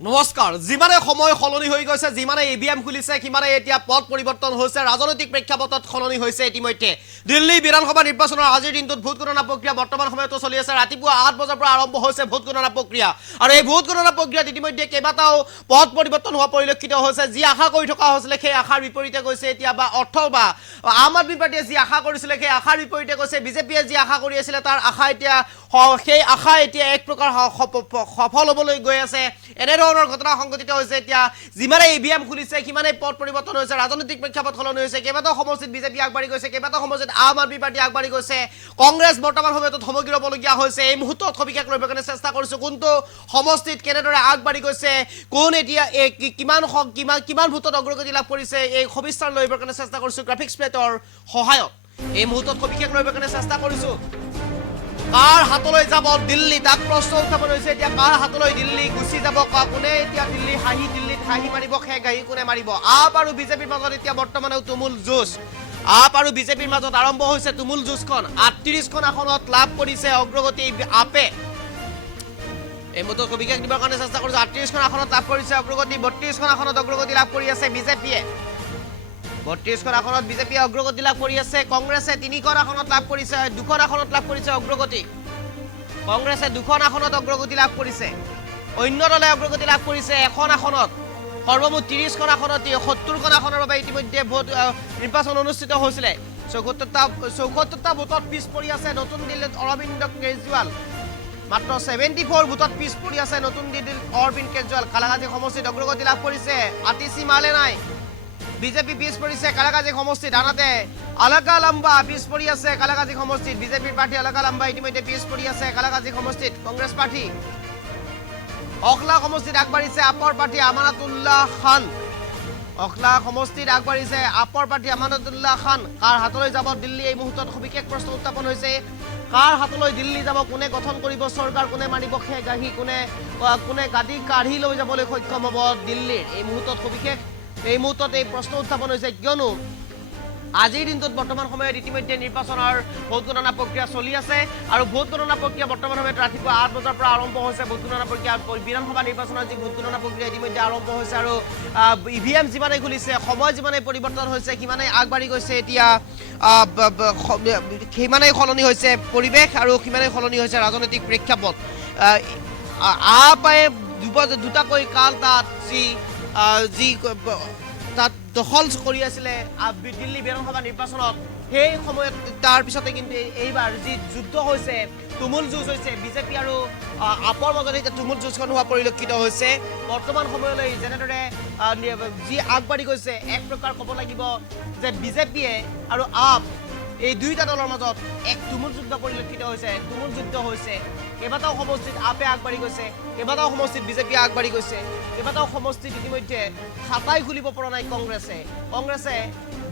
নমস্কাৰ যিমানে সময় খলনি হৈ গৈছে যিমানে ইভিএম খুলিছে কিমানে এতিয়া পথ পৰিৱৰ্তন হৈছে ৰাজনৈতিক প্ৰেক্ষাপটত খলনি হৈছে ইতিমধ্যে দিল্লী বিধানসভা নিৰ্বাচনৰ আজিৰ দিনটোত ভোট গণনা প্ৰক্ৰিয়া বৰ্তমান সময়তো চলি আছে ৰাতিপুৱা 8 বজাৰ পৰা আৰম্ভ হৈছে ভোট গণনা প্ৰক্ৰিয়া আৰু এই ভোট গণনা প্ৰক্ৰিয়াত ইতিমধ্যে কেইবাটাও পথ পৰিৱৰ্তন হোৱা পৰিলক্ষিত হৈছে যি আশা কৰি থকা হৈছিল সেই আশাৰ বিপৰীতে গৈছে এতিয়া বা অথবা আম আদমি পাৰ্টিয়ে যি আশা কৰিছিল সেই আশাৰ বিপৰীতে গৈছে বিজেপিয়ে যি আশা কৰি আছিল তাৰ আশা এতিয়া সেই আশা এতিয়া এক প্ৰকাৰ সফল হ'বলৈ গৈ আছে এনেধৰণৰ ঘটনা সংঘটিত হৈছে এতিয়া যিমানে ইভিএম খুলিছে কিমানে পথ পৰিৱৰ্তন হৈছে ৰাজনৈতিক প্ৰেক্ষাপট খলনি হৈছে কেইবাটাও সমষ্টিত বিজেপি আগবাঢ়ি গৈছে কেইবাটাও সমষ্টিত আম আদমি পাৰ্টি আগবাঢ়ি গৈছে কংগ্ৰেছ বৰ্তমান সময়ত থমকি ৰ'বলগীয়া হৈছে এই মুহূৰ্তত সবিশেষ ল'বৰ কাৰণে চেষ্টা কৰিছোঁ কোনটো সমষ্টিত কেনেদৰে আগবাঢ়ি গৈছে কোন এতিয়া কিমান ভোটত অগ্ৰগতি লাভ কৰিছে এই সবিস্তাৰ ল'বৰ কাৰণে চেষ্টা কৰিছোঁ গ্ৰাফিক্স প্লেটৰ সহায়ত এই মুহূৰ্তত সবিশেষ ল'বৰ কাৰণে চেষ্টা কৰিছোঁ কাৰ হাতলৈ যাব দিল্লী তাক প্ৰশ্ন উত্থাপন হৈছে এতিয়া কাৰ হাতলৈ দিল্লী গুচি যাব কোনে এতিয়া দিল্লীত হাঁহি মাৰিব খেগ হাঁহি কোনে মাৰিব আপ আৰু বিজেপিৰ মাজত এতিয়া বৰ্তমানেও তুমুল যুঁজ আপ আৰু বিজেপিৰ মাজত আৰম্ভ হৈছে তুমুল যুঁজখন 38খন আসনত লাভ কৰিছে অগ্ৰগতি আপে এই মুহূৰ্তত সবিশেষ দিবৰ কাৰণে চেষ্টা কৰিছোঁ 38খন আসনত লাভ কৰিছে অগ্ৰগতি 32খন আসনত অগ্ৰগতি লাভ কৰি আছে বিজেপিয়ে 32খন আসনত বিজেপিয়ে অগ্ৰগতি লাভ কৰি আছে কংগ্ৰেছে 3খন আসনত লাভ কৰিছে 2খন আসনত লাভ কৰিছে অগ্ৰগতি কংগ্ৰেছে 2খন আসনত অগ্ৰগতি লাভ কৰিছে অন্য দলে অগ্ৰগতি লাভ কৰিছে এখন আসনত সৰ্বমুঠ 30খন আসনত 70খন আসনৰ বাবে ইতিমধ্যে ভোট নিৰ্বাচন অনুষ্ঠিত হৈছিলে 74টা ভোটত পিছ পৰি আছে নতুন দিল্লীত অৰবিন্দ কেজৰিৱাল মাত্ৰ 74 ভোটত পিছ পৰি আছে নতুন দিল্লীত অৰবিন্দ কেজৰিৱাল কালাগাজী সমষ্টিত অগ্ৰগতি লাভ কৰিছে আতিশী মালে নাই বিজেপি পিছ পৰিছে কালাগাজী সমষ্টিত আনহাতে আলাকা লাম্বা পিছ পৰি আছে কালাগাজী সমষ্টিত বিজেপিৰ প্ৰাৰ্থী আলাকা লাম্বা ইতিমধ্যে পিছ পৰি আছে কালাগাজী সমষ্টিত কংগ্ৰেছ প্ৰাৰ্থী অখলা সমষ্টিত আগবাঢ়িছে আপৰ প্ৰাৰ্থী আমানাতুল্লাহ খান অখলা সমষ্টিত আগবাঢ়িছে আপৰ প্ৰাৰ্থী আমানাতুল্লাহ খান কাৰ হাতলৈ যাব দিল্লী এই মুহূৰ্তত সবিশেষ প্ৰশ্ন উত্থাপন হৈছে কাৰ হাতলৈ দিল্লী যাব কোনে গঠন কৰিব চৰকাৰ কোনে মাৰিব খেগ হাঁহি কোনে গাদী কাঢ়ি লৈ যাবলৈ সক্ষম হ'ব দিল্লীৰ এই মুহূৰ্তত সবিশেষ এই মুহূৰ্তত এই প্ৰশ্ন উত্থাপন হৈছে কিয়নো আজিৰ দিনটোত বৰ্তমান সময়ত ইতিমধ্যে নিৰ্বাচনৰ ভোট গণনা প্ৰক্ৰিয়া চলি আছে আৰু ভোট গণনা প্ৰক্ৰিয়া বৰ্তমান সময়ত ৰাতিপুৱা 8 বজাৰ পৰা আৰম্ভ হৈছে ভোট গণনা প্ৰক্ৰিয়া বিধানসভা নিৰ্বাচনৰ যি ভোট গণনা প্ৰক্ৰিয়া ইতিমধ্যে আৰম্ভ হৈছে আৰু ইভিএম যিমানে খুলিছে সময় যিমানে পৰিৱৰ্তন হৈছে সিমানে আগবাঢ়ি গৈছে এতিয়া সিমানে সলনি হৈছে পৰিৱেশ আৰু সিমানে সলনি হৈছে ৰাজনৈতিক প্ৰেক্ষাপট আপায়ে দুটাকৈ কাল তাত যি তাত দখল কৰি আছিলে দিল্লী বিধানসভা নিৰ্বাচনত সেই সময়ত তাৰ পিছতে কিন্তু এইবাৰ যি যুদ্ধ হৈছে তুমুল যুঁজ হৈছে বিজেপি আৰু আপৰ মাজত এতিয়া তুমুল যুঁজখন হোৱা পৰিলক্ষিত হৈছে বৰ্তমান সময়লৈ যেনেদৰে যি আগবাঢ়ি গৈছে এক প্ৰকাৰ ক'ব লাগিব যে বিজেপিয়ে আৰু আপ এই দুইটা দলৰ মাজত এক তুমুল যুদ্ধ পৰিলক্ষিত হৈছে তুমুল যুদ্ধ হৈছে কেইবাটাও সমষ্টিত আপে আগবাঢ়ি গৈছে কেইবাটাও সমষ্টিত বিজেপিয়ে আগবাঢ়ি গৈছে কেইবাটাও সমষ্টিত ইতিমধ্যে খাতাই খুলিব পৰা নাই কংগ্ৰেছে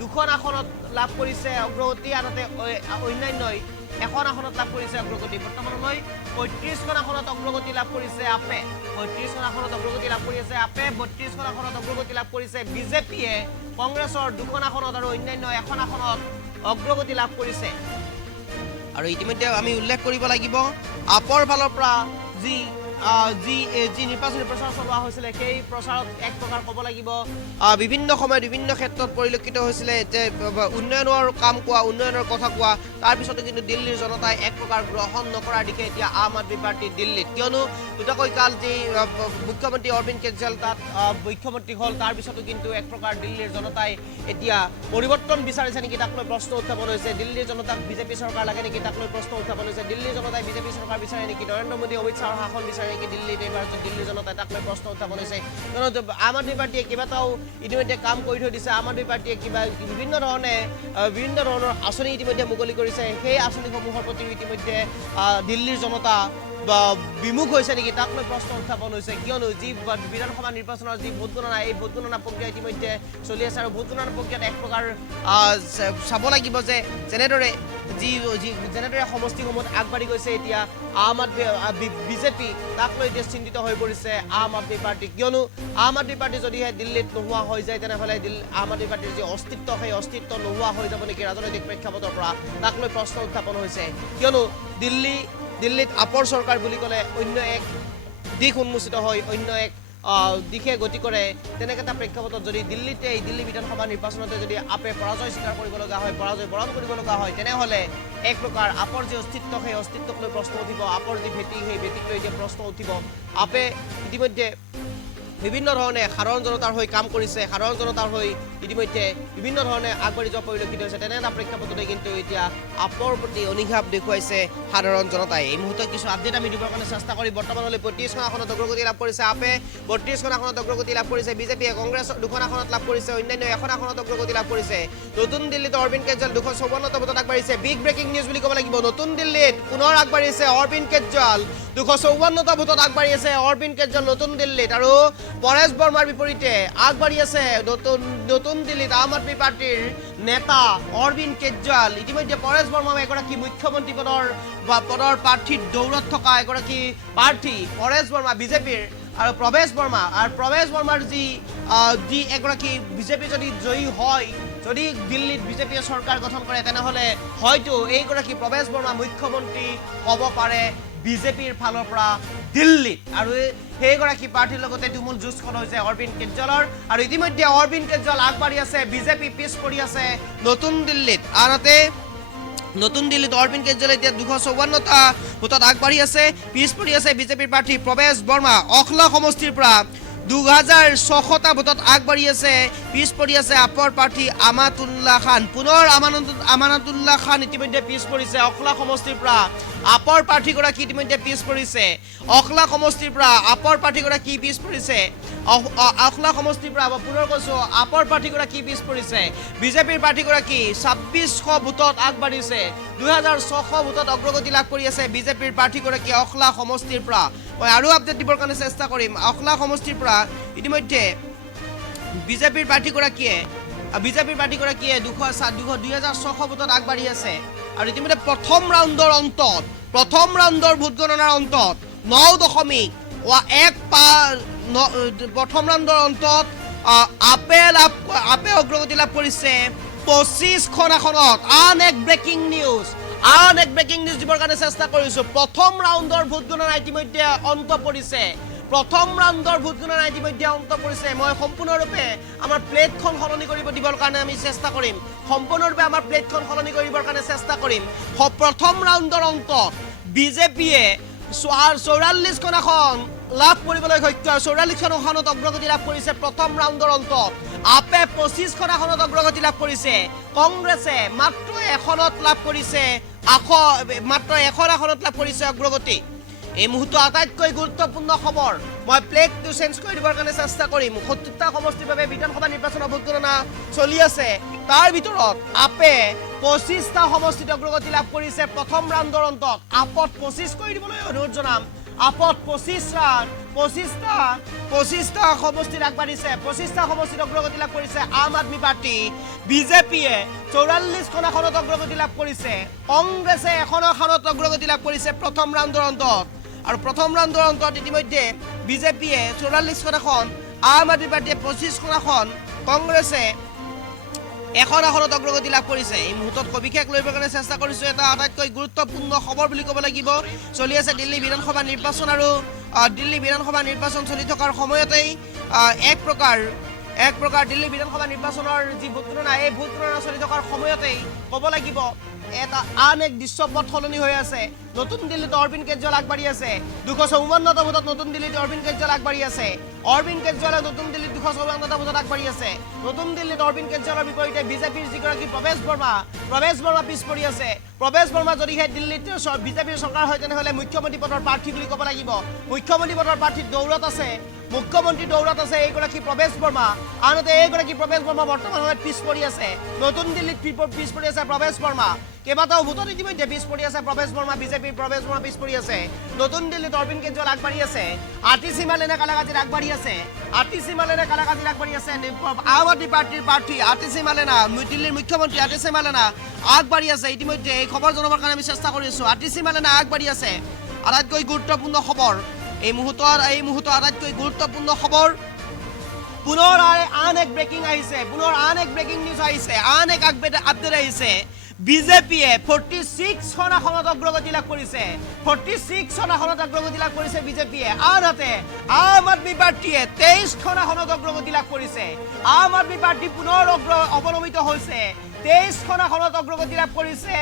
2খন আসনত লাভ কৰিছে অগ্ৰগতি আনহাতে অন্যান্যই এখন আসনত লাভ কৰিছে অগ্ৰগতি বৰ্তমানলৈ 35খন আসনত অগ্ৰগতি লাভ কৰিছে আপে 35খন আসনত অগ্ৰগতি লাভ কৰি আছে আপে 32খন আসনত অগ্ৰগতি লাভ কৰিছে বিজেপিয়ে কংগ্ৰেছৰ 2খন আসনত আৰু অন্যান্য এখন আসনত অগ্ৰগতি লাভ কৰিছে আৰু ইতিমধ্যে আমি উল্লেখ কৰিব লাগিব আপৰ ফালৰ পৰা যি নিৰ্বাচনী প্ৰচাৰ চলোৱা হৈছিলে সেই প্ৰচাৰত এক প্ৰকাৰ ক'ব লাগিব বিভিন্ন সময়ত বিভিন্ন ক্ষেত্ৰত পৰিলক্ষিত হৈছিলে যে উন্নয়নৰ কাম কোৱা উন্নয়নৰ কথা কোৱা তাৰপিছতো কিন্তু দিল্লীৰ জনতাই এক প্ৰকাৰ গ্ৰহণ নকৰাৰ দিশে এতিয়া আম আদমি পাৰ্টি দিল্লীত কিয়নো দুটাকৈ কাল যি মুখ্যমন্ত্ৰী অৰবিন্দ কেজৰিৱাল তাত মুখ্যমন্ত্ৰী হ'ল তাৰপিছতো কিন্তু এক প্ৰকাৰ দিল্লীৰ জনতাই এতিয়া পৰিৱৰ্তন বিচাৰিছে নেকি তাক লৈ প্ৰশ্ন উত্থাপন হৈছে দিল্লীৰ জনতাক বিজেপি চৰকাৰ লাগে নেকি তাক লৈ প্ৰশ্ন উত্থাপন হৈছে দিল্লীৰ জনতাই বিজেপি চৰকাৰ বিচাৰে নেকি নৰেন্দ্ৰ মোদী অমিত শ্বাহৰ শাসন বিচাৰে নেকি দিল্লীত এইবাৰ দিল্লীৰ জনতাই তাক লৈ প্ৰশ্ন উত্থাপন হৈছে কিয়নো আম আদমি পাৰ্টিয়ে কেইবাটাও ইতিমধ্যে কাম কৰি থৈ দিছে আম আদমি পাৰ্টিয়ে বিভিন্ন ধৰণৰ আঁচনি ইতিমধ্যে মুকলি কৰিছে সেই আঁচনিসমূহৰ প্ৰতি ইতিমধ্যে দিল্লীৰ জনতা বিমুখ হৈছে নেকি তাক লৈ প্ৰশ্ন উত্থাপন হৈছে কিয়নো যি বিধানসভা নিৰ্বাচনৰ যি ভোট গণনা এই ভোট গণনা প্ৰক্ৰিয়া ইতিমধ্যে চলি আছে আৰু ভোট গণনা প্ৰক্ৰিয়াত এক প্ৰকাৰ চাব লাগিব যে যেনেদৰে সমষ্টিসমূহত আগবাঢ়ি গৈছে এতিয়া বিজেপি তাক লৈ এতিয়া চিন্তিত হৈ পৰিছে আম আদমি পাৰ্টি কিয়নো আম আদমি পাৰ্টি যদিহে দিল্লীত নোহোৱা হৈ যায় তেনেহ'লে আম আদমি পাৰ্টিৰ যি অস্তিত্ব সেই অস্তিত্ব নোহোৱা হৈ যাব নেকি ৰাজনৈতিক প্ৰেক্ষাপটৰ পৰা তাক লৈ প্ৰশ্ন উত্থাপন হৈছে কিয়নো দিল্লীত আপৰ চৰকাৰ বুলি ক'লে অন্য এক দিশ উন্মোচিত হয় অন্য এক দিশে গতি কৰে তেনেকৈ এটা প্ৰেক্ষাপটত যদি এই দিল্লী বিধানসভা নিৰ্বাচনতে যদি আপে পৰাজয় স্বীকাৰ কৰিব লগা হয় পৰাজয় বৰণ কৰিব লগা হয় তেনেহ'লে এক প্ৰকাৰ আপৰ যি অস্তিত্ব সেই অস্তিত্বক লৈ প্ৰশ্ন উঠিব আপৰ যি ভেটি সেই ভেটিক লৈ এতিয়া প্ৰশ্ন উঠিব আপে ইতিমধ্যে বিভিন্ন ধৰণে সাধাৰণ জনতাৰ হৈ কাম কৰিছে সাধাৰণ জনতাৰ হৈ ইতিমধ্যে বিভিন্ন ধৰণে আগবাঢ়ি যোৱা পৰিলক্ষিত হৈছে তেনে এটা প্ৰেক্ষাপটতে কিন্তু এতিয়া আপৰ প্ৰতি অনীহাপ দেখুৱাইছে সাধাৰণ জনতাই এই মুহূৰ্তত কিছু আপডেট আমি দিবৰ কাৰণে চেষ্টা কৰি বৰ্তমানলৈ ৩৫খন আসনত অগ্ৰগতি লাভ কৰিছে আপে ৩২খন আসনত অগ্ৰগতি লাভ কৰিছে বিজেপিয়ে কংগ্ৰেছৰ 2খন আসনত লাভ কৰিছে অন্যান্য এখন আসনত অগ্ৰগতি লাভ কৰিছে নতুন দিল্লীত অৰবিন্দ কেজৰিৱাল 254টা ভোটত আগবাঢ়িছে বিগ ব্ৰেকিং নিউজ বুলি ক'ব লাগিব নতুন দিল্লীত পুনৰ আগবাঢ়িছে অৰবিন্দ কেজৰিৱাল 254টা ভোটত আগবাঢ়ি আছে অৰবিন্দ কেজৰিৱাল নতুন দিল্লীত আৰু পৰেশ বৰ্মাৰ বিপৰীতে আগবাঢ়ি আছে নতুন দিল্লীত আম আদমি পাৰ্টিৰ নেতা অৰবিন্দ কেজৰিৱাল ইতিমধ্যে পৰেশ বৰ্মা এগৰাকী মুখ্যমন্ত্ৰী পদৰ প্ৰাৰ্থীৰ দৌৰত থকা এগৰাকী প্ৰাৰ্থী পৰেশ বৰ্মা বিজেপিৰ আৰু প্ৰৱেশ বৰ্মাৰ যি এগৰাকী বিজেপি যদি জয়ী হয় যদি দিল্লীত বিজেপিয়ে চৰকাৰ গঠন কৰে তেনেহ'লে হয়তো এইগৰাকী প্ৰৱেশ বৰ্মা মুখ্যমন্ত্ৰী হ'ব পাৰে বিজেপিৰ ফালৰ পৰা দিল্লীত আৰু সেইগৰাকী প্ৰাৰ্থীৰ লগতে তুমুল যুঁজখন হৈছে অৰবিন্দ কেজৰিৱালৰ আৰু ইতিমধ্যে অৰবিন্দ কেজৰিৱাল আগবাঢ়ি আছে বিজেপি পিছ পৰি আছে নতুন দিল্লীত আনহাতে নতুন দিল্লীত অৰবিন্দ কেজৰিৱাল এতিয়া 254টা ভোটত আগবাঢ়ি আছে পিছ পৰি আছে বিজেপিৰ প্ৰাৰ্থী প্ৰৱেশ বৰ্মা অখলা সমষ্টিৰ পৰা 2600টা ভোটত আগবাঢ়ি আছে পিছ পৰি আছে আপৰ প্ৰাৰ্থী আমাতুল্লাহ খান পুনৰ আমানাতুল্লাহ খান ইতিমধ্যে পিছ পৰিছে অখলা সমষ্টিৰ পৰা আপৰ প্ৰাৰ্থীগৰাকী ইতিমধ্যে পিছ পৰিছে অখলা সমষ্টিৰ পৰা আপৰ প্ৰাৰ্থীগৰাকী পিছ পৰিছে অখলা সমষ্টিৰ পৰা পুনৰ কৈছোঁ আপৰ প্ৰাৰ্থীগৰাকী পিছ পৰিছে বিজেপিৰ প্ৰাৰ্থীগৰাকী 2600 ভোটত আগবাঢ়িছে 2600 ভোটত অগ্ৰগতি লাভ কৰি আছে বিজেপিৰ প্ৰাৰ্থীগৰাকী অখলা সমষ্টিৰ পৰা মই আৰু আপডেট দিবৰ কাৰণে চেষ্টা কৰিম অখলা সমষ্টিৰ পৰা ইতিমধ্যে বিজেপিৰ প্ৰাৰ্থীগৰাকীয়ে 2600 ভোটত আগবাঢ়ি আছে আৰু ইতিমধ্যে প্ৰথম ৰাউণ্ডৰ ভোট গণনাৰ অন্তত 9.1 প্ৰথম ৰাউণ্ডৰ অন্তত আপে অগ্ৰগতি লাভ কৰিছে 25খন আসনত আন এক ব্ৰেকিং নিউজ দিবৰ কাৰণে চেষ্টা কৰিছোঁ প্ৰথম ৰাউণ্ডৰ ভোট গণনা ইতিমধ্যে অন্ত পৰিছে মই সম্পূৰ্ণৰূপে আমাৰ প্লেটখন সলনি কৰিব দিবৰ কাৰণে আমি চেষ্টা কৰিম প্ৰথম ৰাউণ্ডৰ অন্তত বিজেপিয়ে 44খন আসন লাভ কৰিবলৈ সক্ষম 44খন আসনত অগ্ৰগতি লাভ কৰিছে প্ৰথম ৰাউণ্ডৰ অন্তত আপে 25খন আসনত অগ্ৰগতি লাভ কৰিছে কংগ্ৰেছে মাত্ৰ এখন আসনত লাভ কৰিছে অগ্ৰগতি এই মুহূৰ্তত আটাইতকৈ গুৰুত্বপূৰ্ণ খবৰ মই প্লেটটো চেঞ্জ কৰি দিবৰ কাৰণে চেষ্টা কৰিম 70টা সমষ্টিৰ বাবে বিধানসভা নিৰ্বাচনৰ ভোট গণনা চলি আছে তাৰ ভিতৰত আপে 25টা সমষ্টিত অগ্ৰগতি লাভ কৰিছে প্ৰথম ৰাউণ্ডৰ অন্তত আপত 25 কৰি দিবলৈ অনুৰোধ জনাম আপত 25টা সমষ্টিত আগবাঢ়িছে 25টা সমষ্টিত অগ্ৰগতি লাভ কৰিছে আম আদমি পাৰ্টি বিজেপিয়ে 44খন আসনত অগ্ৰগতি লাভ কৰিছে কংগ্ৰেছে এখন আসনত অগ্ৰগতি লাভ কৰিছে প্ৰথম ৰাউণ্ডৰ অন্তত আৰু প্ৰথম ৰাউণ্ডৰ অন্তত ইতিমধ্যে বিজেপিয়ে 44খন আসন আম আদমি পাৰ্টিয়ে 25খন আসন কংগ্ৰেছে এখন আসনত অগ্ৰগতি লাভ কৰিছে এই মুহূৰ্তত সবিশেষ লইবৰ কাৰণে চেষ্টা কৰিছোঁ এটা আটাইতকৈ গুৰুত্বপূৰ্ণ খবৰ বুলি ক'ব লাগিব চলি আছে দিল্লী বিধানসভা নিৰ্বাচন আৰু দিল্লী বিধানসভা নিৰ্বাচন চলি থকাৰ সময়তেই এক প্ৰকাৰ দিল্লী বিধানসভা নিৰ্বাচনৰ যি ভোট গণনা এই ভোট গণনা চলি থকাৰ সময়তেই ক'ব লাগিব এটা আন এক দৃশ্যপট সলনি হৈ আছে নতুন দিল্লীত অৰবিন্দ কেজৰিৱাল আগবাঢ়ি আছে 254টা ভোটত নতুন দিল্লীত অৰবিন্দ কেজৰিৱাল আগবাঢ়ি আছে অৰবিন্দ কেজৰিৱালে নতুন দিল্লীত 254টা ভোটত আগবাঢ়ি আছে নতুন দিল্লীত অৰবিন্দ কেজৰিৱালৰ বিপৰীতে বিজেপিৰ যিগৰাকী প্ৰৱেশ বৰ্মা পিছ পৰি আছে প্ৰৱেশ বৰ্মা যদিহে দিল্লীত বিজেপিৰ চৰকাৰ হয় তেনেহ'লে মুখ্যমন্ত্ৰী পদৰ প্ৰাৰ্থী বুলি ক'ব লাগিব মুখ্যমন্ত্ৰী পদৰ প্ৰাৰ্থীৰ মুখ্যমন্ত্ৰী দৌৰত আছে এইগৰাকী প্ৰৱেশ বৰ্মা আনহাতে এইগৰাকী প্ৰৱেশ বৰ্মা বৰ্তমান সময়ত পিছ পৰি আছে নতুন দিল্লীত পিছ পৰি আছে প্ৰৱেশ বৰ্মা কেইবাটাও ভোটত ইতিমধ্যে পিছ পৰি আছে প্ৰৱেশ বৰ্মা বিজেপিৰ প্ৰৱেশ বৰ্মা পিছ পৰি আছে নতুন দিল্লীত অৰবিন্দ কেজৰিৱাল আগবাঢ়ি আছে আতিচিমালেনে কালাকাজিত আগবাঢ়ি আছে আম আদমি পাৰ্টিৰ প্ৰাৰ্থী আতিচিমালেনা দিল্লীৰ মুখ্যমন্ত্ৰী আতিচিমালেনা আগবাঢ়ি আছে ইতিমধ্যে এই খবৰ জনাবৰ কাৰণে আমি চেষ্টা কৰি আছোঁ আতিচিমালেনা আগবাঢ়ি আছে আটাইতকৈ গুৰুত্বপূৰ্ণ খবৰ এই মুহূৰ্তৰ আটাইতকৈ গুৰুত্বপূৰ্ণ খবৰ পুনৰ আন এক ব্ৰেকিং নিউজ আহিছে আন এক আপডেট আহিছে বিজেপিয়ে 46খন আসনত অগ্ৰগতি লাভ কৰিছে 46খন আসনত অগ্ৰগতি লাভ কৰিছে বিজেপিয়ে আনহাতে আম আদমি পাৰ্টিয়ে 23খন আসনত অগ্ৰগতি লাভ কৰিছে আম আদমি পাৰ্টি পুনৰ অৱনমিত হৈছে 23খন আসনত অগ্ৰগতি লাভ কৰিছে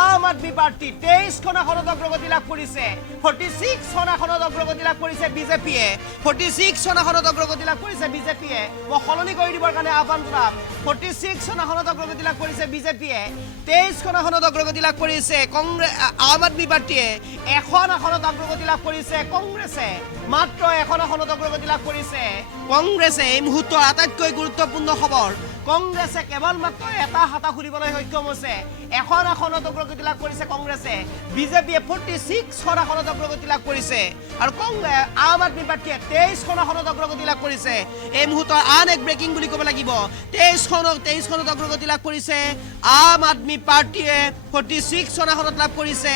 আম আদমি পাৰ্টি 23খন আসনত অগ্ৰগতি লাভ কৰিছে 46খন আসনত অগ্ৰগতি লাভ কৰিছে বিজেপিয়ে 46খন আসনত অগ্ৰগতি লাভ কৰিছে বিজেপিয়ে মই সলনি কৰি দিবৰ কাৰণে আহ্বান জনাম 46খন আসনত অগ্ৰগতি লাভ কৰিছে বিজেপিয়ে 23খন আসনত অগ্ৰগতি লাভ কৰিছে আম আদমি পাৰ্টিয়ে এখন আসনত অগ্ৰগতি লাভ কৰিছে কংগ্ৰেছে মাত্ৰ এখন আসনত অগ্ৰগতি লাভ কৰিছে কংগ্ৰেছে এই মুহূৰ্তৰ আটাইতকৈ গুৰুত্বপূৰ্ণ খবৰ কংগ্ৰেছে কেৱল মাত্ৰ এটা হাতা খুলিবলৈ সক্ষম হৈছে এখন আসনত অগ্ৰগতি লাভ কৰিছে কংগ্ৰেছে বিজেপিয়ে 46খন আসনত অগ্ৰগতি লাভ কৰিছে আৰু আম আদমি পাৰ্টিয়ে 23খন আসনত অগ্ৰগতি লাভ কৰিছে এই মুহূৰ্তৰ আন এক ব্ৰেকিং বুলি ক'ব লাগিব 23খনত অগ্ৰগতি লাভ কৰিছে আম আদমি পাৰ্টিয়ে 46খন আসনত লাভ কৰিছে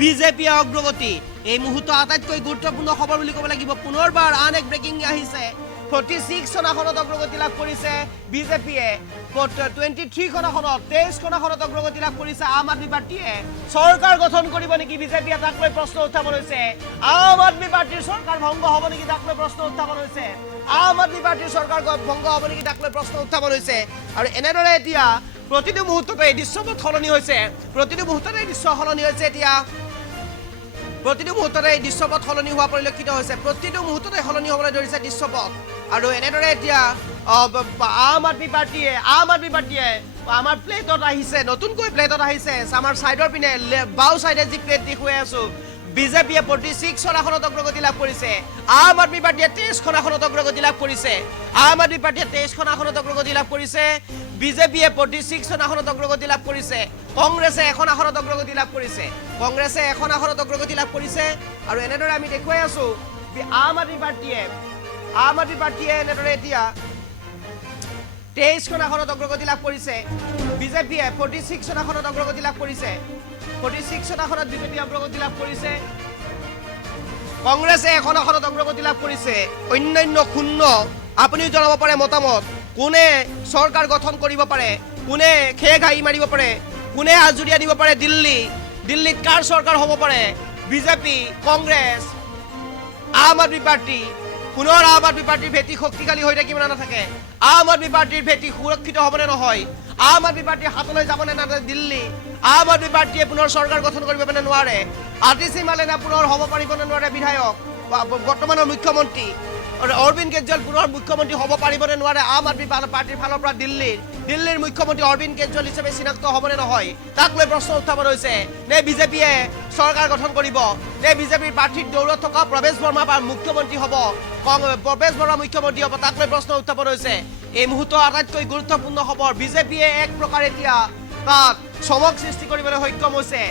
বিজেপিয়ে অগ্ৰগতি এই মুহূৰ্তৰ আটাইতকৈ গুৰুত্বপূৰ্ণ খবৰ বুলি ক'ব লাগিব পুনৰবাৰ আন এক ব্ৰেকিং আহিছে 46খন আসনত অগ্ৰগতি লাভ কৰিছে বিজেপিয়ে 23খন আসনত 23খন আসনত অগ্ৰগতি লাভ কৰিছে আম আদমি পাৰ্টিয়ে চৰকাৰ গঠন কৰিব নেকি বিজেপিয়ে তাক লৈ প্ৰশ্ন উত্থাপন হৈছে আম আদমি পাৰ্টিৰ চৰকাৰ ভংগ হ'ব নেকি তাক লৈ প্ৰশ্ন উত্থাপন হৈছে আম আদমি পাৰ্টিৰ চৰকাৰ ভংগ হ'ব নেকি তাক লৈ প্ৰশ্ন উত্থাপন হৈছে আৰু এনেদৰে এতিয়া প্ৰতিটো মুহূৰ্ততে এই দৃশ্যপট সলনি হৈছে প্ৰতিটো মুহূৰ্ততে এই দৃশ্য সলনি হৈছে এতিয়া প্ৰতিটো মুহূৰ্ততে এই দৃশ্যপট সলনি হোৱা পৰিলক্ষিত হৈছে প্ৰতিটো মুহূৰ্ততে সলনি হ'বলৈ ধৰিছে দৃশ্যপট আৰু এনেদৰে এতিয়া আম আদমি পাৰ্টিয়ে আমাৰ প্লেটত আহিছে নতুনকৈ প্লেটত আহিছে আমাৰ ছাইডৰ পিনে বাও ছাইডে যি প্লেট দেখুৱাই আছো বিজেপিয়ে 46খন আসনত অগ্ৰগতি লাভ কৰিছে আম আদমি পাৰ্টিয়ে 23খন আসনত অগ্ৰগতি লাভ কৰিছে আম আদমি পাৰ্টিয়ে 23খন আসনত অগ্ৰগতি লাভ কৰিছে বিজেপিয়ে 46খন আসনত অগ্ৰগতি লাভ কৰিছে কংগ্ৰেছে এখন আসনত অগ্ৰগতি লাভ কৰিছে কংগ্ৰেছে এখন আসনত অগ্ৰগতি লাভ কৰিছে আৰু এনেদৰে আমি দেখুৱাই আছো আম আদমি পাৰ্টিয়ে এনেদৰে এতিয়া 23খন আসনত অগ্ৰগতি লাভ কৰিছে বিজেপিয়ে 46খন আসনত অগ্ৰগতি লাভ কৰিছে 46খন আসনত বিজেপি অগ্ৰগতি লাভ কৰিছে কংগ্ৰেছে এখন আসনত অগ্ৰগতি লাভ কৰিছে অন্যান্য শূন্য আপুনিও জনাব পাৰে মতামত কোনে চৰকাৰ গঠন কৰিব পাৰে কোনে ঘাই মাৰিব পাৰে কোনে আজুৰি আনিব পাৰে দিল্লীত কাৰ চৰকাৰ হ'ব পাৰে বিজেপি কংগ্ৰেছ আম আদমি পাৰ্টি পুনৰ আম আদমি পাৰ্টিৰ ভেটি শক্তিশালী হৈ থাকিব নাথাকে আম আদমি পাৰ্টিৰ ভেটি সুৰক্ষিত হ'বনে নহয় আম আদমি পাৰ্টিৰ হাতলৈ যাবনে নাযায় দিল্লী আম আদমি পাৰ্টিয়ে পুনৰ চৰকাৰ গঠন কৰিবনে নোৱাৰে আতিশী মালেনা পুনৰ হ'ব পাৰিবনে নোৱাৰে বিধায়ক বৰ্তমানৰ মুখ্যমন্ত্ৰী অৰবিন্দ কেজৰিৱাল পুনৰ মুখ্যমন্ত্ৰী হ'ব পাৰিবনে নোৱাৰে আম আদমি পাৰ্টিৰ ফালৰ পৰা দিল্লীৰ মুখ্যমন্ত্ৰী অৰবিন্দ কেজৰিৱাল হিচাপে চিনাক্ত হ'বনে নহয় তাক লৈ প্ৰশ্ন উত্থাপন হৈছে নে বিজেপিয়ে চৰকাৰ গঠন কৰিব নে বিজেপিৰ প্ৰাৰ্থীৰ দৌৰত থকা প্ৰৱেশ বৰ্মা মুখ্যমন্ত্ৰী হ'ব প্ৰৱেশ বৰ্মা মুখ্যমন্ত্ৰী হ'ব তাক লৈ প্ৰশ্ন উত্থাপন হৈছে এই মুহূৰ্তৰ আটাইতকৈ গুৰুত্বপূৰ্ণ খবৰ বিজেপিয়ে এক প্ৰকাৰ এতিয়া তাত চমক সৃষ্টি কৰিবলৈ সক্ষম হৈছে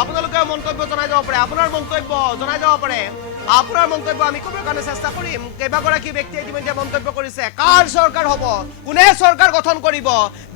আপোনালোকে মন্তব্য জনাই যাব পাৰে আপোনাৰ মন্তব্য জনাই যাব পাৰে আপোনাৰ মন্তব্য আমি ক'বৰ কাৰণে চেষ্টা কৰিম কেইবাগৰাকী ব্যক্তিয়ে ইতিমধ্যে মন্তব্য কৰিছে কাৰ চৰকাৰ হ'ব কোনে চৰকাৰ গঠন কৰিব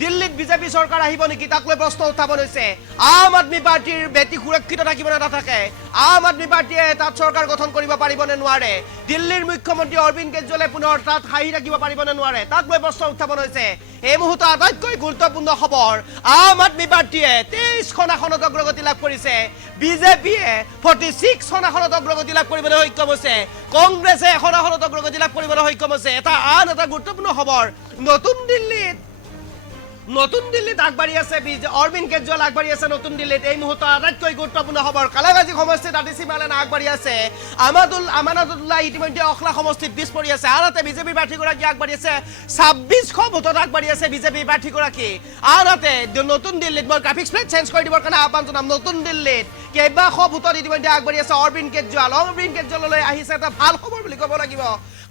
দিল্লীত বিজেপি চৰকাৰ আহিব নেকি তাক লৈ প্ৰশ্ন উত্থাপন হৈছে আম আদমি পাৰ্টিৰ ভেটি সুৰক্ষিত থাকিব নে নাথাকে আম আদমি পাৰ্টিয়ে তাত চৰকাৰ গঠন কৰিব পাৰিবনে নোৱাৰে দিল্লীৰ মুখ্যমন্ত্ৰী অৰবিন্দ কেজৰিৱালে পুনৰ তাত হাঁহি থাকিব পাৰিবনে নোৱাৰে তাক লৈ প্ৰশ্ন উত্থাপন হৈছে এই মুহূৰ্তৰ আটাইতকৈ গুৰুত্বপূৰ্ণ খবৰ আম আদমি পাৰ্টিয়ে 23খন আসনত অগ্ৰগতি লাভ কৰিছে বিজেপিয়ে 46খন আসনত অগ্ৰগতি লাভ কৰিবলৈ সক্ষম হৈছে কংগ্ৰেছে এখন আসনত অগ্ৰগতি লাভ কৰিবলৈ সক্ষম হৈছে আন এটা গুৰুত্বপূৰ্ণ খবৰ নতুন দিল্লীত আগবাঢ়ি আছে অৰবিন্দ কেজৰিৱাল আগবাঢ়ি আছে নতুন দিল্লীত এই মুহূৰ্তৰ আটাইতকৈ গুৰুত্বপূৰ্ণ খবৰ কালাগাজী সমষ্টিত আতিশী মালেনা আগবাঢ়ি আছে আমানাতুল্লাহ ইতিমধ্যে অখলা সমষ্টিত পিছ পৰি আছে আনহাতে বিজেপি প্ৰাৰ্থীগৰাকী আগবাঢ়ি আছে 26শ ভোটত আগবাঢ়ি আছে বিজেপি প্ৰাৰ্থীগৰাকী আনহাতে নতুন দিল্লীত মই গ্ৰাফিক্স প্লেট চেঞ্জ কৰি দিবৰ কাৰণে আহ্বান জনাম নতুন দিল্লীত কেইবাশ ভোটত ইতিমধ্যে আগবাঢ়ি আছে অৰবিন্দ কেজৰিৱাললৈ আহিছে এটা ভাল খবৰ বুলি ক'ব লাগিব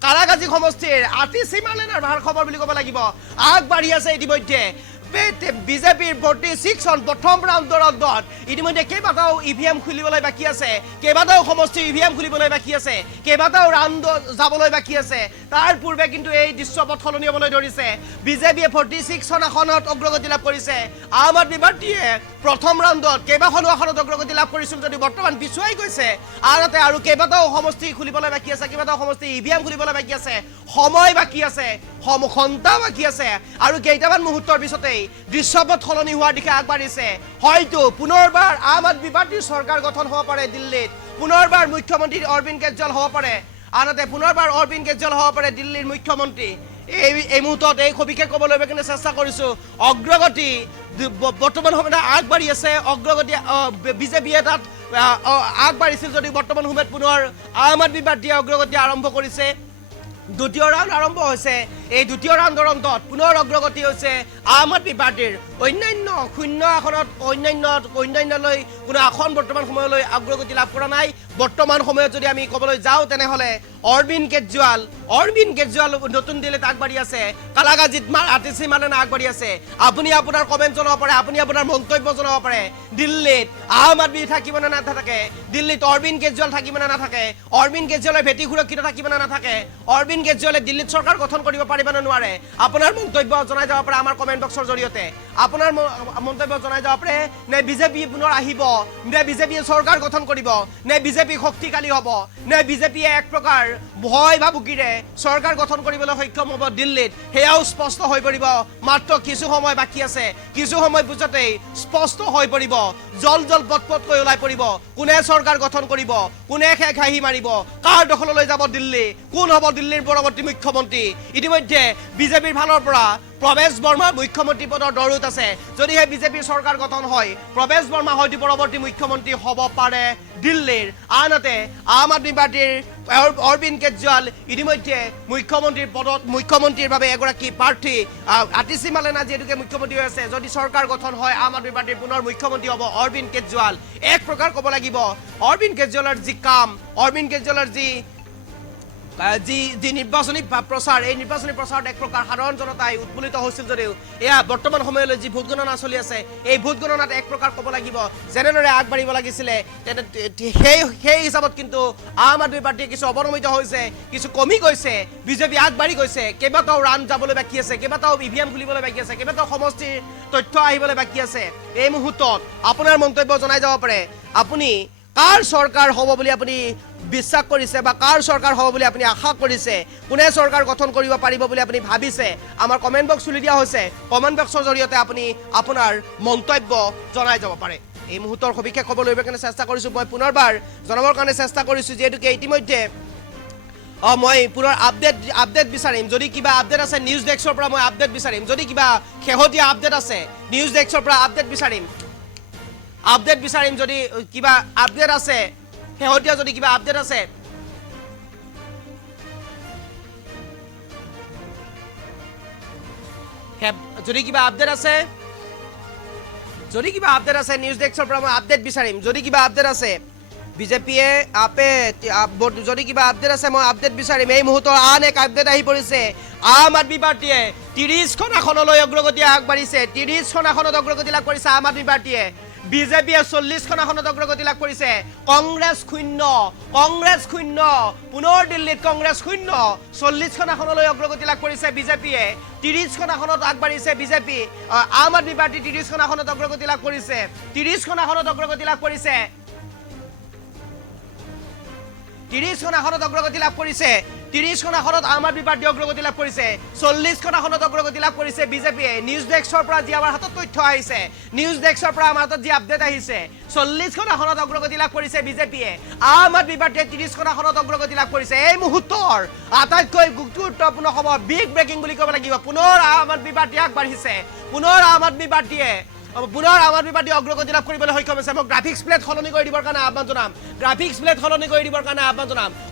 কালাগাজী সমষ্টিৰ আতিশী মালেনাৰ ভাল খবৰ বুলি ক'ব লাগিব আগবাঢ়ি আছে ইতিমধ্যে বিজেপিৰ 46খন প্ৰথম ৰাউণ্ডৰ অন্তত ইতিমধ্যে কেইবাটাও ইভিএম খুলিবলৈ বাকী আছে কেইবাটাও সমষ্টিৰ ইভিএম খুলিবলৈ বাকী আছে কেইবাটাও ৰাউণ্ড যাবলৈ বাকী আছে তাৰ পূৰ্বে কিন্তু এই দৃশ্যপট সলনি হ'বলৈ ধৰিছে বিজেপিয়ে 46খন আসনত অগ্ৰগতি লাভ কৰিছে আম আদমি পাৰ্টিয়ে প্ৰথম ৰাউণ্ডত কেইবাখনো আসনত অগ্ৰগতি লাভ কৰিছিল যদি বৰ্তমান পিছুৱাই গৈছে আৰু কেইবাটাও সমষ্টি খুলিবলৈ বাকী আছে কেইবাটাও সমষ্টি ইভিএম খুলিবলৈ বাকী আছে সময় বাকী আছে ঘণ্টা বাকী আছে আৰু কেইটামান মুহূৰ্তৰ পিছতেই দৃশ্যপট সলনি হোৱাৰ দিশে আগবাঢ়িছে হয়তো পুনৰবাৰ আম আদমি পাৰ্টিৰ চৰকাৰ গঠন হ'ব পাৰে দিল্লীত পুনৰবাৰ মুখ্যমন্ত্ৰী অৰবিন্দ কেজৰিৱাল হ'ব পাৰে আনহাতে পুনৰবাৰ অৰবিন্দ কেজৰিৱাল হ'ব পাৰে দিল্লীৰ মুখ্যমন্ত্ৰী এই মুহূৰ্তত এই সবিশেষ ক'বলৈ কাৰণে চেষ্টা কৰিছোঁ অগ্ৰগতি বৰ্তমান সময়ত আগবাঢ়ি আছে অগ্ৰগতি বিজেপিয়ে তাত আগবাঢ়িছিল যদি বৰ্তমান সময়ত পুনৰ আম আদমি পাৰ্টিয়ে অগ্ৰগতি আৰম্ভ কৰিছে দ্বিতীয় ৰাউণ্ড আৰম্ভ হৈছে এই দ্বিতীয় ৰাউণ্ডৰ অন্তত পুনৰ অগ্ৰগতি হৈছে আম আদমি পাৰ্টিৰ অন্যান্য শূন্য আসনত অন্যান্যলৈ কোনো আসন বৰ্তমান সময়লৈ অগ্ৰগতি লাভ কৰা নাই বৰ্তমান সময়ত যদি আমি ক'বলৈ যাওঁ তেনেহ'লে অৰবিন্দ কেজৰিৱাল নতুন দিল্লীত আগবাঢ়ি আছে কালাগাজিত আতিশী মালেনা আগবাঢ়ি আছে আপুনি আপোনাৰ কমেণ্ট জনাব পাৰে আপুনি আপোনাৰ মন্তব্য জনাব পাৰে দিল্লীত আম আদমি থাকিব নে নাথাকে দিল্লীত অৰবিন্দ কেজৰিৱাল থাকিব নে নাথাকে অৰবিন্দ কেজৰিৱালে ভেটি সুৰক্ষিত থাকিব নে নাথাকে অৰবিন্দ কেজৰিৱালে দিল্লীত চৰকাৰ গঠন কৰিব পাৰিব নে নোৱাৰে আপোনাৰ মন্তব্য জনাই যাব পাৰে আমাৰ কমেণ্ট বক্সৰ জৰিয়তে আপোনাৰ মন্তব্য জনাই যাব পাৰে নে বিজেপি পুনৰ আহিব নে বিজেপিয়ে চৰকাৰ গঠন কৰিব নে বিজেপি শক্তিশালী হ'ব নে বিজেপিয়ে এক প্ৰকাৰ ভয় ভাবুকিৰে চৰকাৰ গঠন কৰিবলৈ সক্ষম হ'ব দিল্লীত সেয়াও স্পষ্ট হৈ পৰিব মাত্ৰ কিছু সময় বাকী আছে কিছু সময় পিছতেই স্পষ্ট হৈ পৰিব জল পটকৈ ওলাই পৰিব কোনে চৰকাৰ গঠন কৰিব কোনে ঘাঁহি মাৰিব কাৰ দখললৈ যাব দিল্লী কোন হ'ব দিল্লীৰ পৰৱৰ্তী মুখ্যমন্ত্ৰী ইতিমধ্যে বিজেপিৰ ফালৰ পৰা প্ৰৱেশ বৰ্মা মুখ্যমন্ত্ৰী পদৰ দৌৰত আছে যদিহে বিজেপিৰ চৰকাৰ গঠন হয় প্ৰৱেশ বৰ্মা হয়তো পৰৱৰ্তী মুখ্যমন্ত্ৰী হ'ব পাৰে দিল্লীৰ আনহাতে আম আদমি পাৰ্টিৰ অৰবিন্দ কেজৰিৱাল ইতিমধ্যে মুখ্যমন্ত্ৰীৰ বাবে এগৰাকী প্ৰাৰ্থী আতিশী মালেনা যিহেতুকে মুখ্যমন্ত্ৰী হৈ আছে যদি চৰকাৰ গঠন হয় আম আদমি পাৰ্টিৰ পুনৰ মুখ্যমন্ত্ৰী হ'ব অৰবিন্দ কেজৰিৱাল এক প্ৰকাৰ ক'ব লাগিব অৰবিন্দ কেজৰিৱালৰ যি কাম অৰবিন্দ কেজৰিৱালৰ যি নিৰ্বাচনী প্ৰচাৰ এই নিৰ্বাচনী প্ৰচাৰত এক প্ৰকাৰ সাধাৰণ জনতাই উৎফুল্লিত হৈছিল যদিও এয়া বৰ্তমান সময়লৈ যি ভোট গণনা চলি আছে এই ভোট গণনাত এক প্ৰকাৰ ক'ব লাগিব যেনেদৰে আগবাঢ়িব লাগিছিলে সেই হিচাপত কিন্তু আম আদমি পাৰ্টিয়ে কিছু অৱনমিত হৈছে কিছু কমি গৈছে বিজেপি আগবাঢ়ি গৈছে কেইবাটাও ৰান যাবলৈ বাকী আছে কেইবাটাও ইভিএম খুলিবলৈ বাকী আছে কেইবাটাও সমষ্টিৰ তথ্য আহিবলৈ বাকী আছে এই মুহূৰ্তত আপোনাৰ মন্তব্য জনাই যাব পাৰে আপুনি কাৰ চৰকাৰ হ'ব বুলি আপুনি বিশ্বাস কৰিছে বা কাৰ চৰকাৰ হ'ব বুলি আপুনি আশা কৰিছে কোনে চৰকাৰ গঠন কৰিব পাৰিব বুলি আপুনি ভাবিছে আমাৰ কমেণ্ট বক্স খুলি দিয়া হৈছে কমেণ্ট বক্সৰ জৰিয়তে আপুনি আপোনাৰ মন্তব্য জনাই যাব পাৰে এই মুহূৰ্তৰ সবিশেষ খবৰ লৈ কাৰণে চেষ্টা কৰিছোঁ মই পুনৰবাৰ জনাবৰ কাৰণে চেষ্টা কৰিছোঁ যিহেতুকে ইতিমধ্যে মই পুনৰ আপডেট বিচাৰিম যদি কিবা আপডেট আছে নিউজ ডেস্কৰ পৰা মই আপডেট বিচাৰিম যদি কিবা শেহতীয়া আপডেট আছে নিউজ ডেস্কৰ পৰা আপডেট বিচাৰিম যদি কিবা আপডেট আছে শেহতীয়া যদি কিবা আপডেট আছে যদি কিবা আপডেট আছে নিউজ ডেস্কৰ পৰা মই আপডেট বিচাৰিম যদি কিবা আপডেট আছে বিজেপিয়ে যদি কিবা আপডেট আছে মই আপডেট বিচাৰিম এই মুহূৰ্তৰ আন এক আপডেট আহি পৰিছে আম আদমি পাৰ্টিয়ে 30খন আসনলৈ অগ্ৰগতি আগবাঢ়িছে 30খন আসনত অগ্ৰগতি লাভ কৰিছে আম আদমি পাৰ্টিয়ে বিজেপিয়ে 40খন আসনত অগ্ৰগতি লাভ কৰিছে কংগ্ৰেছ শূন্য পুনৰ দিল্লীত কংগ্ৰেছ শূন্য 40খন আসনলৈ অগ্ৰগতি লাভ কৰিছে বিজেপিয়ে 30খন আসনত আগবাঢ়িছে বিজেপি আম আদমি পাৰ্টি 30খন আসনত অগ্ৰগতি লাভ কৰিছে 30খন আসনত অগ্ৰগতি লাভ কৰিছে 30খন আসনত অগ্ৰগতি লাভ কৰিছে 30খন আসনত আম আদমি পাৰ্টি অগ্ৰগতি লাভ কৰিছে 40খন আসনত অগ্ৰগতি লাভ কৰিছে বিজেপিয়ে নিউজ ডেস্কৰ পৰা যি আমাৰ হাতত তথ্য আহিছে নিউজ ডেস্কৰ পৰা আমাৰ হাতত যি আপডেট আহিছে 40খন আসনত অগ্ৰগতি লাভ কৰিছে বিজেপিয়ে আম আদমি পাৰ্টিয়ে 30খন আসনত অগ্ৰগতি লাভ কৰিছে এই মুহূৰ্তৰ আটাইতকৈ গুৰুত্বপূৰ্ণ খবৰ বিগ ব্ৰেকিং বুলি ক'ব লাগিব পুনৰ আম আদমি পাৰ্টি আগবাঢ়িছে পুনৰ আম আদমি পাৰ্টি অগ্ৰগতি লাভ কৰিবলৈ সক্ষম হৈছে মই গ্ৰাফিক্স প্লেট সলনি কৰি দিবৰ কাৰণে আহ্বান জনাম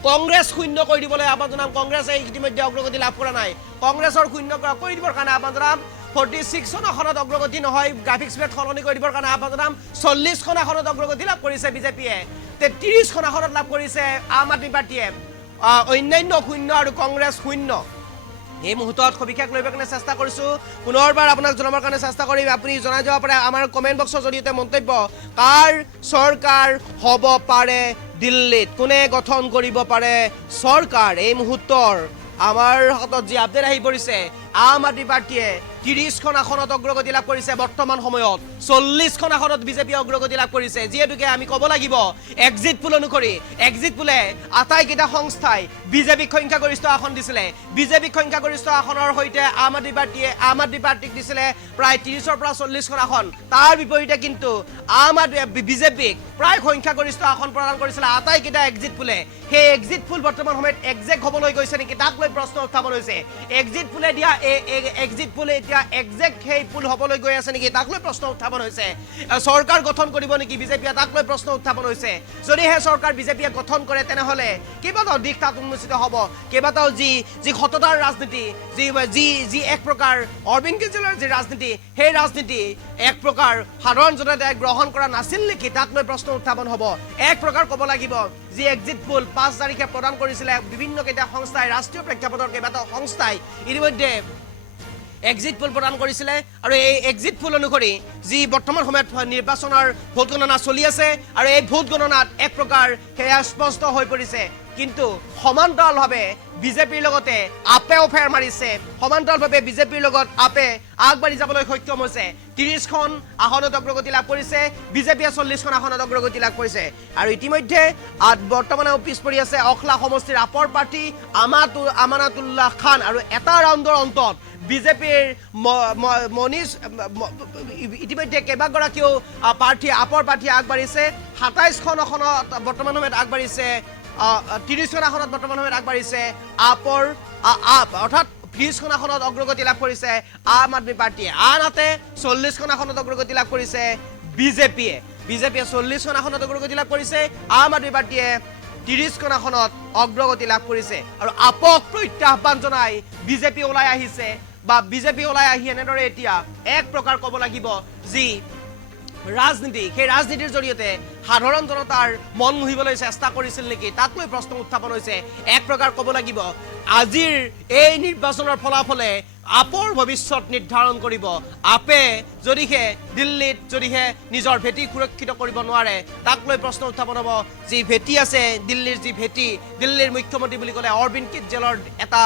কংগ্ৰেছ শূন্য কৰি দিবলৈ আহ্বান জনাম কংগ্ৰেছে ইতিমধ্যে অগ্ৰগতি লাভ কৰা নাই কংগ্ৰেছৰ শূন্য কৰি দিবৰ কাৰণে আহ্বান জনাম 46খন আসনত অগ্ৰগতি নহয় গ্ৰাফিক্স প্লেট সলনি কৰি দিবৰ কাৰণে আহ্বান জনাম 40খন আসনত অগ্ৰগতি লাভ কৰিছে বিজেপিয়ে 33খন আসনত লাভ কৰিছে আম আদমি পাৰ্টিয়ে অন্যান্য শূন্য আৰু কংগ্ৰেছ শূন্য এই মুহূৰ্তত সবিশেষ লৈ কাৰণে চেষ্টা কৰিছোঁ পুনৰবাৰ আপোনাক জনাবৰ কাৰণে চেষ্টা কৰিম আপুনি জনাই যাব পাৰে আমাৰ কমেণ্ট বক্সৰ জৰিয়তে মন্তব্য কাৰ চৰকাৰ হ'ব পাৰে দিল্লীত কোনে গঠন কৰিব পাৰে চৰকাৰ এই মুহূৰ্তৰ আমাৰ হাতত যি আপডেট আহি পৰিছে আম আদমি পাৰ্টিয়ে 30খন আসনত অগ্ৰগতি লাভ কৰিছে বৰ্তমান সময়ত 40খন আসনত বিজেপি অগ্ৰগতি লাভ কৰিছে যিহেতুকে আমি ক'ব লাগিব এক্সিট পোল অনুসৰি এক্সিট পোলে আটাইকেইটা সংস্থাই বিজেপিক সংখ্যাগৰিষ্ঠ আসন দিছিলে বিজেপিক সংখ্যাগৰিষ্ঠ আসনৰ সৈতে আম আদমি পাৰ্টিক দিছিলে প্ৰায় 30ৰ পৰা 40খন আসন তাৰ বিপৰীতে কিন্তু বিজেপিক প্ৰায় সংখ্যাগৰিষ্ঠ আসন প্ৰদান কৰিছিলে আটাইকেইটা এক্সিট পোলে সেই এক্সিট পোল বৰ্তমান সময়ত একজেক্ট হ'বলৈ গৈছে নেকি তাক লৈ প্ৰশ্ন উত্থাপন হৈছে এক্সিট পোলে দিয়া এক্সিট পোলে এতিয়া একজেক্ট সেই পোল হ'বলৈ গৈ আছে নেকি তাক লৈ প্ৰশ্ন উত্থাপন হৈছে চৰকাৰ গঠন কৰিব নেকি বিজেপিয়ে তাক লৈ প্ৰশ্ন উত্থাপন হৈছে যদিহে চৰকাৰ বিজেপিয়ে গঠন কৰে তেনেহ'লে কেইবাটাও দিশ তাত উন্মোচিত হ'ব কেইবাটাও যি ক্ষমতাৰ ৰাজনীতি যি এক প্ৰকাৰ অৰবিন্দ কেজৰিৱালৰ যি ৰাজনীতি সেই ৰাজনীতি এক প্ৰকাৰ সাধাৰণ জনতাই গ্ৰহণ কৰা নাছিল নেকি তাক লৈ প্ৰশ্ন উত্থাপন হ'ব এক প্ৰকাৰ ক'ব লাগিব যি এক্সিট পোল 5 তাৰিখে প্ৰদান কৰিছিলে বিভিন্ন কেইটা সংস্থাই ৰাষ্ট্ৰীয় প্ৰেক্ষাপটৰ কেইবাটাও সংস্থাই ইতিমধ্যে এক্সিট পোল প্ৰদান কৰিছিলে আৰু এই এক্সিট পোল অনুসৰি যি বৰ্তমান সময়ত নিৰ্বাচনৰ ভোট গণনা চলি আছে আৰু এই ভোট গণনাত এক প্ৰকাৰ সেয়া স্পষ্ট হৈ পৰিছে কিন্তু সমান্তৰালভাৱে বিজেপিৰ লগতে আপেও ফেৰ মাৰিছে সমান্তৰালভাৱে বিজেপিৰ লগত আপে আগবাঢ়ি যাবলৈ সক্ষম হৈছে 30খন আসনত অগ্ৰগতি লাভ কৰিছে বিজেপিয়ে 40খন আসনত অগ্ৰগতি লাভ কৰিছে আৰু ইতিমধ্যে বৰ্তমানে পিছ পৰি আছে অখলা সমষ্টিৰ আপৰ প্ৰাৰ্থী আমানাতুল্লাহ খান আৰু এটা ৰাউণ্ডৰ অন্তত বিজেপিৰ মনীষ ইতিমধ্যে কেইবাগৰাকীও আপৰ প্ৰাৰ্থী আগবাঢ়িছে 27খন আসনত বৰ্তমান সময়ত আগবাঢ়িছে 30খন আসনত বৰ্তমান সময়ত আগবাঢ়িছে অৰ্থাৎ 30খন আসনত অগ্ৰগতি লাভ কৰিছে আম আদমি পাৰ্টীয়ে আনহাতে 40খন আসনত অগ্ৰগতি লাভ কৰিছে বিজেপিয়ে 40খন আসনত অগ্ৰগতি লাভ কৰিছে আম আদমি পাৰ্টীয়ে 30খন আসনত অগ্ৰগতি লাভ কৰিছে আৰু আপক প্ৰত্যাহ্বান জনাই বিজেপি ওলাই আহিছে বা বিজেপি ওলাই আহি এনেদৰে এতিয়া এক প্ৰকাৰ ক'ব লাগিব যি ৰাজনীতি সেই ৰাজনীতিৰ জৰিয়তে সাধাৰণ জনতাৰ মন মুহিবলৈ চেষ্টা কৰিছিল নেকি তাক লৈ প্ৰশ্ন উত্থাপন হৈছে এক প্ৰকাৰ ক'ব লাগিব আজিৰ এই নিৰ্বাচনৰ ফলাফলে আপৰ ভৱিষ্যত নিৰ্ধাৰণ কৰিব আপে যদিহে দিল্লীত যদিহে নিজৰ ভেটি সুৰক্ষিত কৰিব নোৱাৰে তাক লৈ প্ৰশ্ন উত্থাপন হ'ব যি ভেটি আছে দিল্লীৰ যি ভেটি দিল্লীৰ মুখ্যমন্ত্ৰী বুলি ক'লে অৰবিন্দ কেজৰিৱালৰ এটা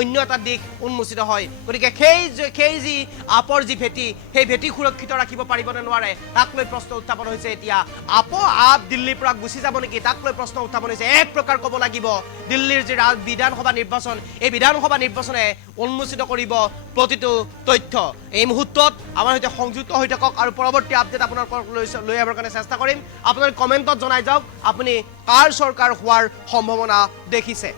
অন্য এটা দিশ উন্মোচিত হয় গতিকে সেই যি আপৰ যি ভেটি সেই ভেটি সুৰক্ষিত ৰাখিব পাৰিবনে নোৱাৰে তাক লৈ প্ৰশ্ন উত্থাপন হৈছে এতিয়া আপ দিল্লীৰ পৰা গুচি যাব নেকি তাক লৈ প্ৰশ্ন উত্থাপন হৈছে এক প্ৰকাৰ ক'ব লাগিব দিল্লীৰ যি বিধানসভা নিৰ্বাচন এই বিধানসভা নিৰ্বাচনে উন্মোচিত কৰিব প্ৰতিটো তথ্য এই মুহূৰ্তত আমাৰ সৈতে সংযুক্ত হৈ থাকক আৰু পৰৱৰ্তী আপডেট আপোনালোকক লৈ আহিবৰ কাৰণে চেষ্টা কৰিম আপোনালোকে কমেণ্টত জনাই যাওক আপুনি কাৰ চৰকাৰ হোৱাৰ সম্ভাৱনা দেখিছে